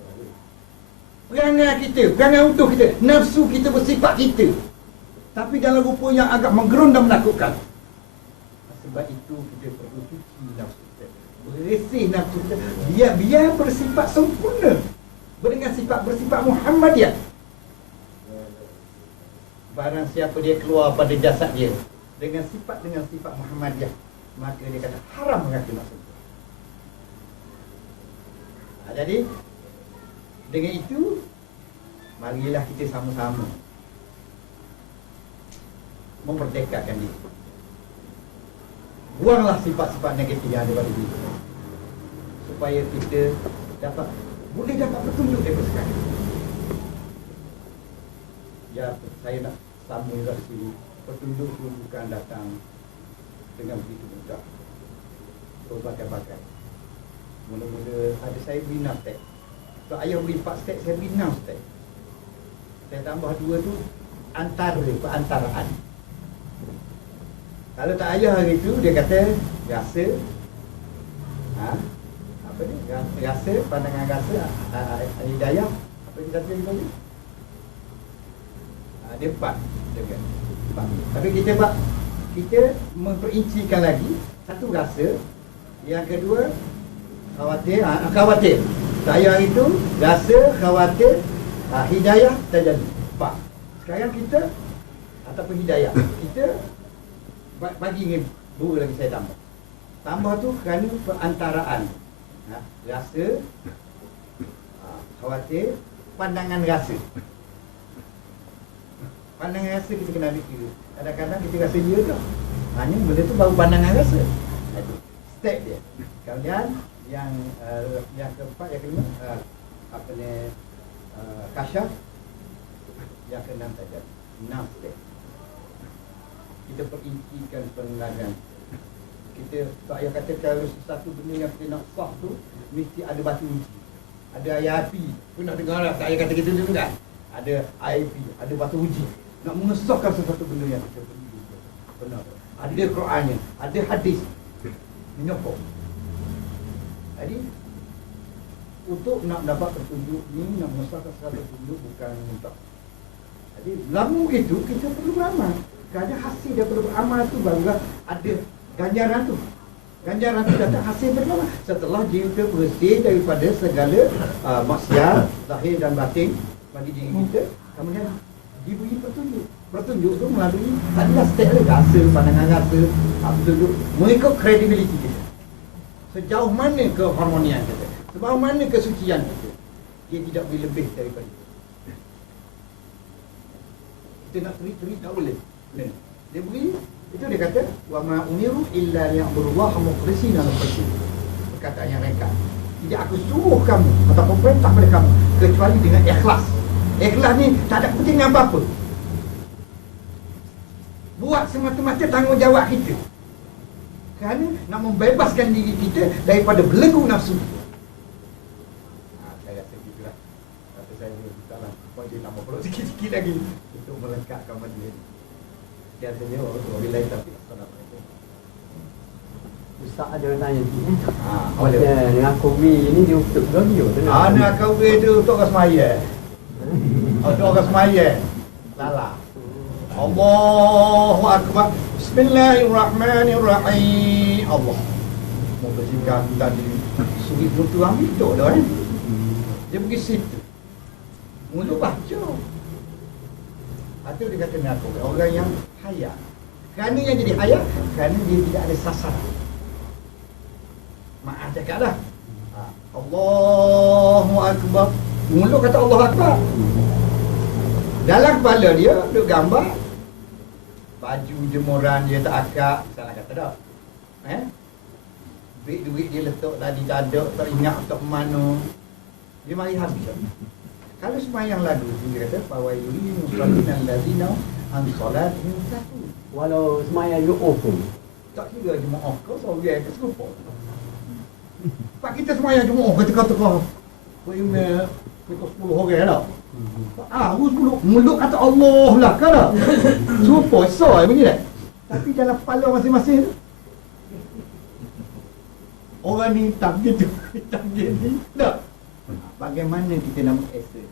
Perangai kita, perangai utuh kita, nafsu kita bersifat kita. Tapi dalam rupa yang agak menggerun dan menakutkan. Sebab itu kita perlu cuci nafsu kita, bersih nafsu kita, biar bersifat sempurna, dengan bersifat Muhammadiyah. Barang siapa dia keluar pada jasad dia dengan sifat Muhammadiyah, maka dia kata haram mengaku nafsu. Jadi dengan itu, marilah kita sama-sama memerdekakan diri. Buanglah sifat-sifat negatif yang ada pada diri, supaya kita boleh dapat petunjuk daripada sekarang. Ya, saya nak sambung juga di sini. Petunjuk itu bukan datang dengan begitu mudah, berbagai-bagai. Mula-mula ada saya beri 6 step. So ayah beri 4 step, saya beri 6 step. Saya tambah 2 tu perantaraan. Kalau tak ayah hari tu, dia kata rasa apa ni? Rasa, pandangan rasa, hidayah. Apa dia kata tadi? Dia 4 juga. 4. Tapi kita memperincikan lagi. Satu rasa, yang kedua khawatir. Saya itu rasa, khawatir, hidayah terjadi. 4. Sekarang kita ataupun hidayah, kita bagi ni dua lagi saya tambah tu kerana perantaraan rasa, khawatir, pandangan rasa. Pandangan rasa kita kena ambil kira. Kadang-kadang kita rasa dia tu hanya benda tu baru pandangan rasa. Itu step dia. Kemudian yang keempat, yang kelima apa ni, kasyaf. Yang keenam saja 6 step. Kita perincikan penerangan. Kita tak payah kata kalau sesuatu benda yang kita nak sah tu mesti ada batu uji. Ada air api. Pun nak dengar lah, tak payah kata kita dulu kan. Ada air api, ada batu uji. Nak mengesahkan sesuatu benda yang kita perlu. Benar. Ada Qurannya, ada hadis. Menyokong. Jadi untuk nak dapat petunjuk ni, nak mengesahkan sesuatu petunjuk bukan mudah. Jadi lama begitu kita perlu beramal. Kerana hasil daripada beramal tu barulah ada ganjaran tu. Ganjaran tu datang hasil beramal. Setelah kita bersih daripada segala maksiat zahir dan batin bagi diri kita, kemudian diberi petunjuk. Petunjuk tu melalui tadilah step dia, rasa, pandangan rasa, petunjuk mengikut kredibiliti kita. Sejauh mana keharmonian kita, sejauh mana kesucian kita. Dia tidak boleh lebih daripada itu. Kita nak terik-terik tak boleh. Dia beri, itu dia kata wa ma umiru illa liya'budullaha mukhlishina lahu-d-din. Perkataan yang ringkas. Tidak aku suruh kamu ataupun perintah pada kamu kecuali dengan ikhlas. Ikhlas ni tak ada kepentingan apa-apa. Buat semata-mata tanggungjawab kita. Kerana nak membebaskan diri kita daripada belenggu nafsu. Saya rasa gitulah. Kata saya taklah boleh tambah perut sikit-sikit lagi untuk melengkapkan majlis. Biasanya wabillahi taufiq. Assalamualaikum. Ustaz ada tanya ni. Boleh. Dengan Kobe ni dia untuk radio tu. Anak Kobe tu untuk orang semaya. Untuk orang semaya. Salah. Allahu Akbar. Bismillahirrahmanirrahim. Allah. Mau bersihkan tadi suri tu ambil tu dah kan. Dia pergi situ. Mula baca. Atau dia kata dengan aku, orang yang haya. Kerana yang jadi haya, kerana dia tidak ada sasaran. Maaf cakap dah. Allahu Akbar. Mulut kata Allahu Akbar. Dalam kepala dia duk gambar baju jemuran dia tak akak, salah kata dah. Duit dia letak tadi tak ada, tak ingat tak mana. Dia mari habis. Kalau sembahyang lagu dia kata fawailul lil musallin allazina an salatihim sahun. Walau sembahyang you pun tak kira jemaah kau seorang ke serupa. Pak kita sembahyang jemaah kata kau. Kau email kita 10 orang dah. Mulut kata Allah lah kan dah. Serupa soal begini dah. Tapi dalam kepala masing-masing tu orang ni tak begitu. Tak begitu. Tak. Bagaimana kita nak mengesakan?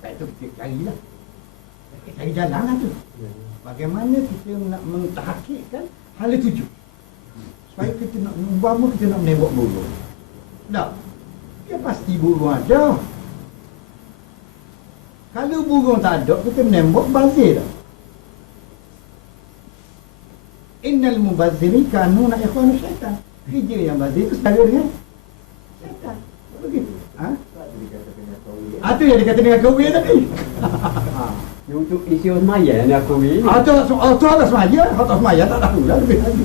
Tak itu kita carilah. Cari jalan lah tu. Bagaimana kita nak mentahkikkan hal tuju. Supaya kita nak umpama kita nak menembak burung. Tak. Dia pasti burung ada. Kalau burung tak ada, kita menembak bazir dah. Innal mubazziri kanu nak ikhwanu syaitan. Kerja yang bazir itu setara dengan syaitan. Begitu. Itu yang dikata dengan Kobe tadi. untuk isu semaya ni aku ni. Tu ada semaya, tak semaya tak tahu lah lebih lagi.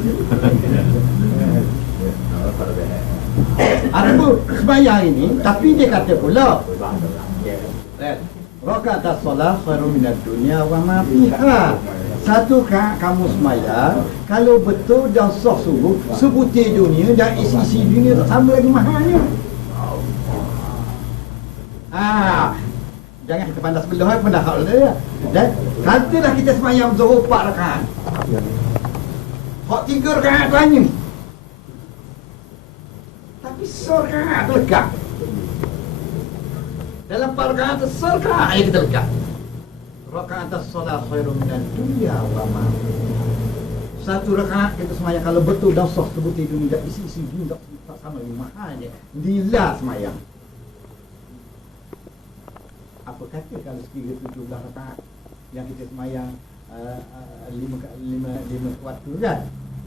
Ada semaya ini, tapi dia kata pula Rakaat solat khairun minad dunya wa ma fiha. Satu kamu semaya, kalau betul dan sah sungguh, sebutir dunia dan isi-isi dunia tak sama lagi mahalnya. Jangan kita pandang sebelah, pandang hal dia. Dan katalah kita semayang zuhur 4 rakaat. Hak 3 rakaat tanya. Tapi rakaat tu lekat. Dalam 4 rakaat tu rakaat yang kita lekat. Rakaat as-salat khairun minad dunya wa ma. Satu rakaat kita semayang kalau betul dan sah sebutir dunia dan isi-isi dunia tak sama lagi mahalnya. Lillah semayang. Apa kata kalau sekira 17 rakaat yang kita semayang 5 waktu kan,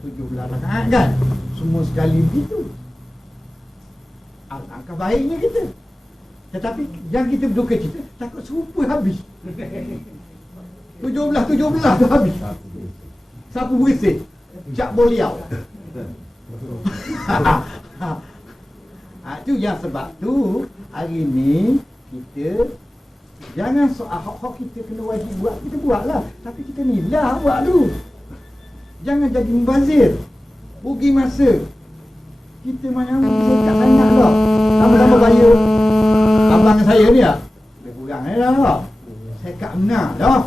17 rakaat kan, semua sekali begitu. Alangkah baiknya kita. Tetapi yang kita berduka cita, takut serupa habis. 17 tu habis. Sapu berisik, cak boliau. Itu yang sebab tu hari ni kita jangan soal hak kita kena wajib buat, kita buatlah. Tapi kita ni lah buat dulu. Jangan jadi mubazir. Rugi masa. Kita macam sekat sangat lah. Sama-sama bayar. Abang saya ni lah. Lebih kurang ni lah. Sekat benar dah.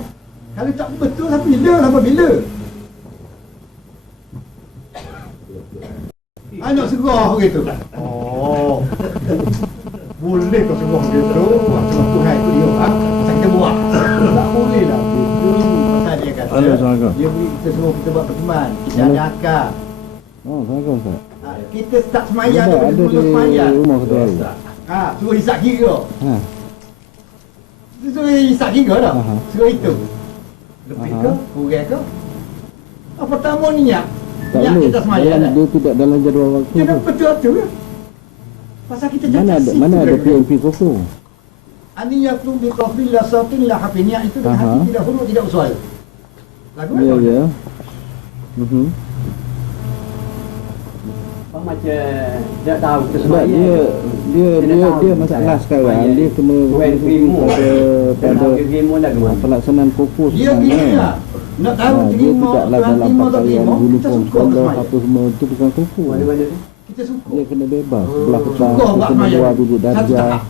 Kalau tak betul sampai bila? Anak serah begitu. Oh. Boleh kau semua begitu. Macam Tuhan ikut dia. Pasal kita buat. Tak boleh lah. Pasal dia kata. Dia beri kita semua kita buat pertemuan. Kita ada akal. Assalamualaikum Ustaz. Kita start semayang daripada sebelum semayang. Rumah kita hari. Suruh hisap kira. Suruh hisap kira dah. Suruh hitung. Lebih ke? Kurang ke? Pertama niat. Tak Niat boleh. kita semayang dah. Dia tidak dalam jadual waktu. Dia betul-betul lah. Pasal kita Mana ada PMP koko? Aniyatu bi qafil la sautin la hafi. Niat itu dengan hati tidak huruf tidak usul. Lagu Ya apa? ya. Macam dia tahu kita Sebab dia masalah sekarang dia kena pada pelaksanaan koko Dia gini sebenarnya. lah. Nak tahu Dia terima tidaklah Tuhan dalam terima tak pakaian terima, kita uniform suka sekolah semayang. apa semua itu bukan koko. Mana-mana tu? Kita suka. Dia kena bebas belah petang Suka kita buat kena semayang. buat duduk Satu darjah. tahap.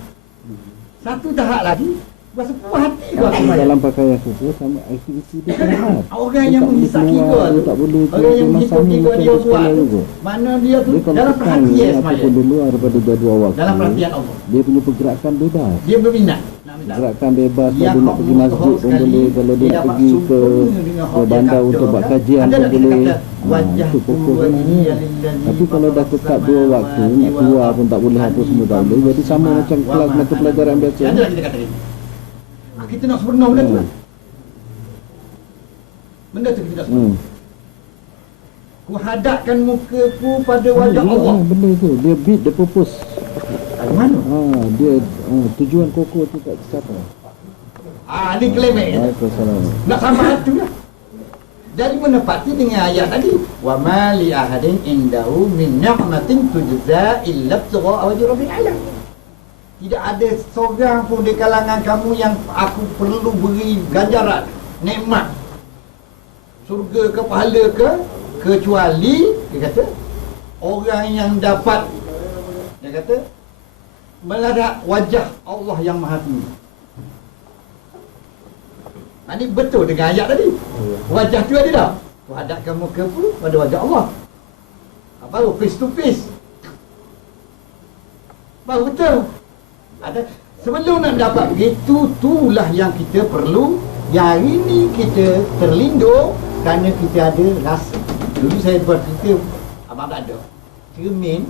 Satu tahap lagi. Rasa puas hati kau Tapi semayang. dalam pakaian koko sama aktiviti dia terhad. Orang yang menghisap kira tu, tak boleh orang yang menghitung kira dia buat tu, mana dia tu Dia kalau dalam petang perhatian ni ataupun semayang. di luar daripada jadual waktu, Dalam perhatian Allah. dia punya pergerakan bebas. Dia berminat nak minta. Gerakan bebas, Yang kalau dia nak pergi masjid pun boleh, kalau dia nak dapat pergi ke sempurna dengan hak dia bandar kata, untuk buat kan? kajian Ada pun tak kita boleh. kata, wajah Itu pokok wajhi sebenarnya. lillazi Tapi kalau dah tetap dua waktu, nak keluar pun tak boleh, apa semua tak boleh. Jadi sama macam kelas mata pelajaran biasa. Ada lah kita kata ni. Kita nak sempurna benda tu. Benda tu kita nak sempurna. Ku hadapkan mukaku pada wajah Allah. Benda tu, dia beat the purpose. Dari mana? Dia tujuan koko tu tak tercapai. Ni klaim ni. Waalaikumsalam. Nak sama tu lah. Jadi menepati dengan ayat tadi, wa ma li ahadin indahu min ni'matin tujza illa ibtigha wajhi rabbil alam. Tidak ada seorang pun di kalangan kamu yang aku perlu beri ganjaran nikmat surga ke pahala ke, kecuali dia kata orang yang dapat, dia kata melihat wajah Allah yang Maha Tinggi. Ini betul dengan ayat tadi. Wajah tu ada tak? Kau hadapkan muka pun pada wajah Allah. Baru face to face. Baru betul. Ada sebelum nak dapat begitu, itulah yang kita perlu. Yang hari ni kita terlindung kerana kita ada rasa. Dulu saya buat cerita, abang tak ada. Cermin,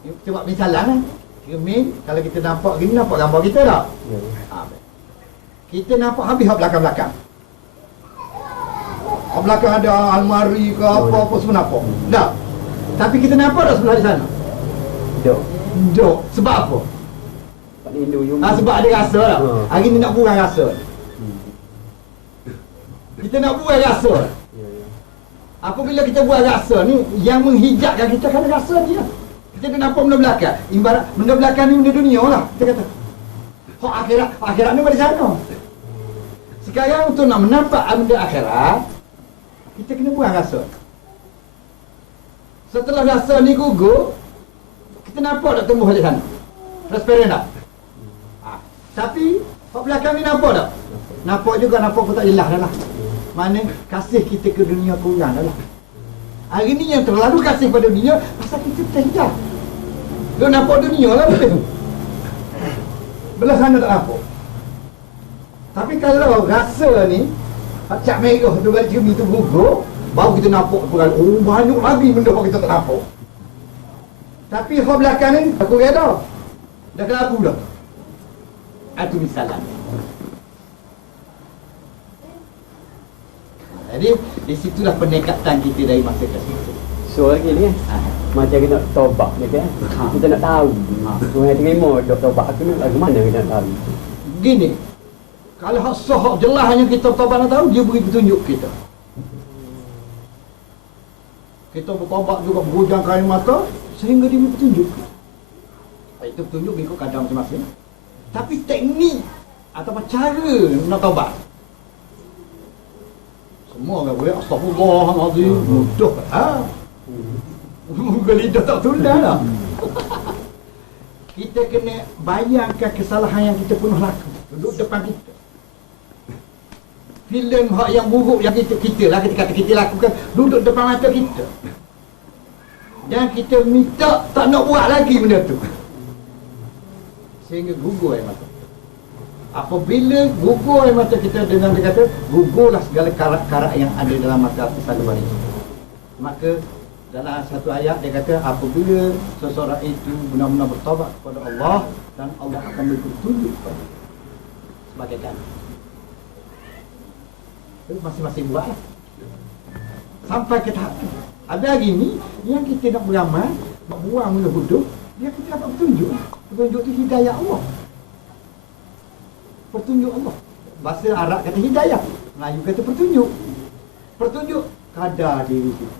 kita buat misalan lah. Cermin, kalau kita nampak gini, nampak gambar kita tak? Kita nampak habis belakang-belakang. Belakang ada almari ke apa-apa semua nampak. Tak. Tapi kita nampak tak sebelah di sana? Dok. Sebab apa? Sebab ada rasa lah. Hari ni nak buang rasa. Kita nak buang rasa. Apabila kita buang rasa ni, yang menghijabkan kita kerana rasa dia. Kita nak nampak benda belakang. Ibarat benda belakang ni benda dunia lah, kita kata. akhirat ni pada sana. Sekarang untuk nak menampak benda akhirat, kita kena buang rasa. Setelah rasa ni gugur, kita nampak tak tumbuh di sana. Transparent tak? Tapi kat belakang ni nampak tak? Nampak juga, nampak pun tak jelas dah lah. Mana kasih kita ke dunia kurang dah lah. Hari ni yang terlalu kasih pada dunia, pasal kita terhijab. Dia nampak dunia lah betul. Belah sana tak nampak. Tapi kalau rasa ni, cap merah tu balik cermin tu gugur, baru kita nampak kurang. Oh, banyak lagi benda yang kita tak nampak. Tapi hal belakang ni, aku reda. Dah kelabu dah. Itu misalan. Jadi, di situlah pendekatan kita dari masa ke situ. So lagi ni kan, macam kita nak tobat ni kan, kita nak tahu. Sungai terima dok tobat aku ni lagu mana kita nak tahu. Gini, kalau hak sah hak jelas hanya kita tobat nak tahu, dia beri petunjuk kita. Kita bertobat juga berhujang kain mata sehingga dia beri petunjuk. Itu petunjuk ikut kadar masing-masing. Tapi teknik ataupun cara nak tobat, semua orang boleh astagfirullahalazim, mudah ah. Muka lidah tak tular lah. Kita kena bayangkan kesalahan yang kita pernah laku duduk depan kita. Filem hak yang buruk yang kita lah, kita kata kita lakukan duduk depan mata kita. Dan kita minta tak nak buat lagi benda tu. Sehingga gugur air mata. Apabila gugur air mata kita, dengan dia kata gugurlah segala karak-karak yang ada dalam mata sahabat itu. Maka dalam satu ayat dia kata apabila seseorang itu benar-benar bertaubat kepada Allah, dan Allah akan beri petunjuk kepada sebagai kan. Itu masing-masing buatlah. Sampai ke tahap itu. Ada hari ni yang kita nak beramal, nak buang benda hudup, dia kita dapat petunjuk. Petunjuk tu hidayah Allah. Petunjuk Allah. Bahasa Arab kata hidayah, Melayu kata petunjuk. Petunjuk kadar diri kita.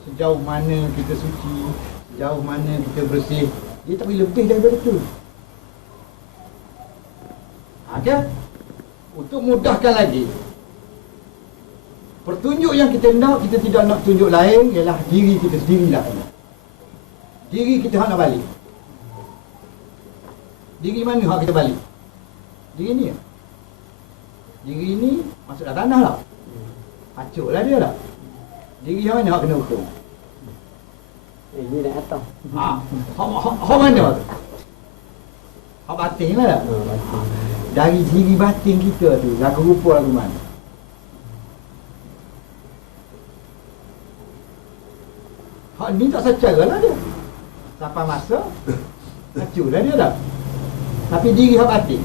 Sejauh mana kita suci, sejauh mana kita bersih, dia tak boleh lebih daripada itu. Okay? Untuk mudahkan lagi, petunjuk yang kita nak, kita tidak nak tunjuk lain, ialah diri kita sendirilah. Diri kita nak balik. Diri mana hak kita balik? Diri ni. Diri ni masuk dalam tanah lah. Hancurlah dia lah. Diri yang mana hak kena hukum? Ini dah atas. Hak mana tu? Hak batin lah. Dari diri batin kita tu, lagu rupa lagu mana? Hak ni tak secara lah dia. Sampai masa, hancurlah dia dah. Tapi diri hak batin,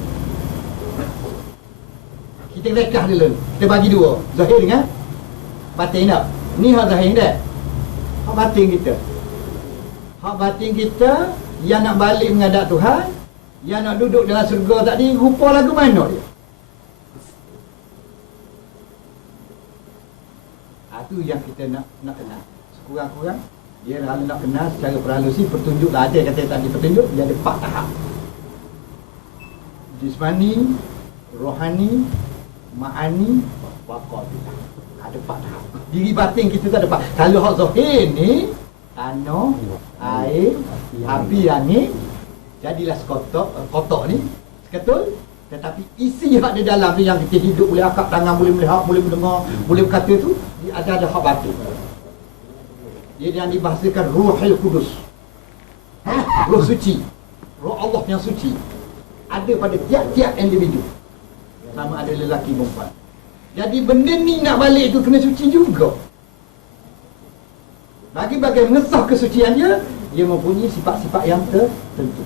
kita lekah dulu. Kita bagi dua, zahir dengan batin tak? Ni hak zahir tak? Hak batin kita. Hak batin kita yang nak balik menghadap Tuhan, yang nak duduk dalam surga tadi, rupa lagu mana dia? Itu yang kita nak kenal. Sekurang-kurang dia kalau nak kenal secara perhalusi, petunjuk lah ada, kata tadi petunjuk, dia ada 4 tahap. Jismani, rohani, ma'ani, waqabilah. Ada 4 tahap. Diri batin kita tu ada 4. Kalau hak zahir ni, tanah, air, api, angin, jadilah kotak ni, seketul. Tetapi isi hak di dalam tu yang kita hidup, boleh akap tangan, boleh melihat, boleh mendengar, boleh berkata tu, ada hak batin. Dia yang dibahasakan Ruhul Kudus. Roh suci. Roh Allah yang suci. Ada pada tiap-tiap individu. Sama ada lelaki perempuan. Jadi benda ni nak balik tu kena suci juga. Bagi-bagi mengesah kesucian dia mempunyai sifat-sifat yang tertentu.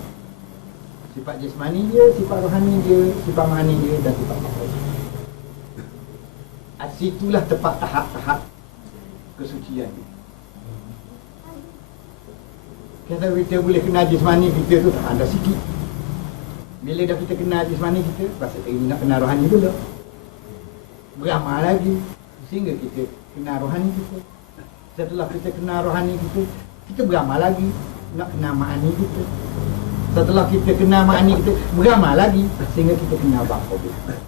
Sifat jasmani dia, sifat rohani dia, sifat ma'ani dia, dan sifat makhluk. Situlah tepat tahap-tahap kesucian dia. Kalau kita boleh kenal jasmani kita tu, tak ada sikit. Bila dah kita kenal jasmani kita, pasal kita nak kenal rohani dulu. Beramal lagi sehingga kita kenal rohani kita. Setelah kita kenal rohani kita, kita beramal lagi nak kenal ma'ani kita. Setelah kita kenal makna kita beramal lagi sehingga kita kenal baqabillah.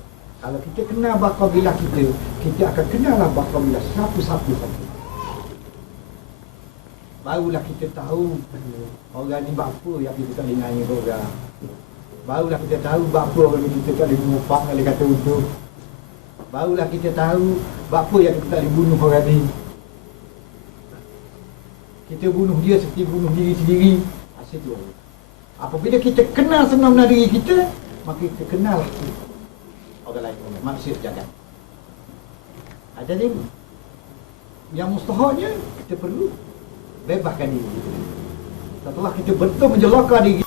Kalau kita kenal baqabillah kita akan kenal lah baqabillah satu-satu saja. Barulah kita tahu orang ni bapa yang kita tak dengar orang. Barulah kita tahu bapa orang ni kita tak boleh mufak kalau kata untuk. Barulah kita tahu bapa yang kita tak boleh bunuh orang ni. Kita bunuh dia seperti bunuh diri sendiri. Asyik tu. Apabila kita kenal sebenar-benar diri kita, maka kita kenal orang lain, manusia sejagat. Jadi yang mustahaknya kita perlu bebaskan diri. Setelah kita betul menjelakkan diri